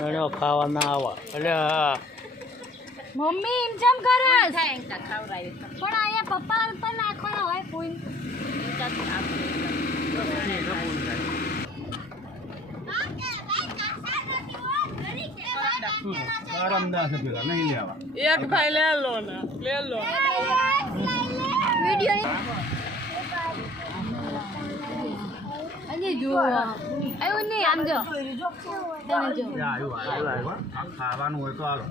એને ખાવા ના આવા એટલે મમ્મી એમ જેમ કરે પણ અહીંયા પપ્પા પર નાખવાના હોય ફૂલ એક ભાઈ લે લો ને લે લો વિડિયો અહીં જો આવ્યો નહીં આમ જો ખાવાનું હોય તો હાલો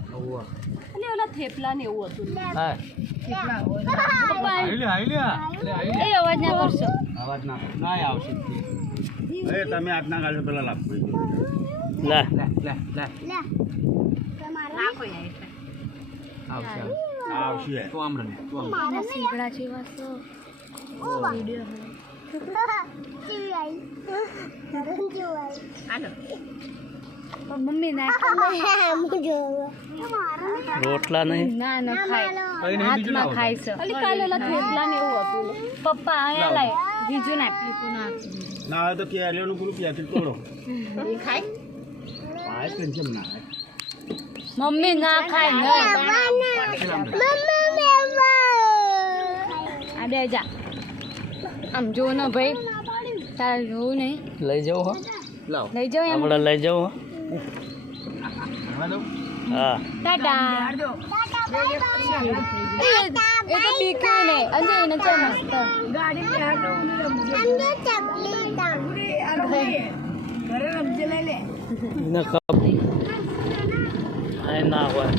અને ઓલા થેપલા ને એવું હતું હા પપ્પા એ અવાજ ના કરશો અવાજ ના ના આવશે તમે આજના કાલે પેલા લાગતો લે આવશે મારા સીગડા જેવા તો મમ્મી રોટલા નહીં ના ના ખાય હાથમાં ખાય છે અલી કાલે ઓલા થેપલા ને એવું હતું પપ્પા આયા લાય બીજું ના પીતું ના ના હોય તો કેરીઓનું પૂરું પેકેટ તોડો ખાય પાય પેન્શન ના મમ્મી ના ખાય નહીં આ બે જા આમ જો ને ભાઈ તારે જોવું નહીં લઈ જાઓ હો લઈ જાઓ એમ આપણે લઈ જાઓ હો હા ટાટા એ તો બીક્યું નહીં અને એને છે મસ્ત એને ખબર ના હોય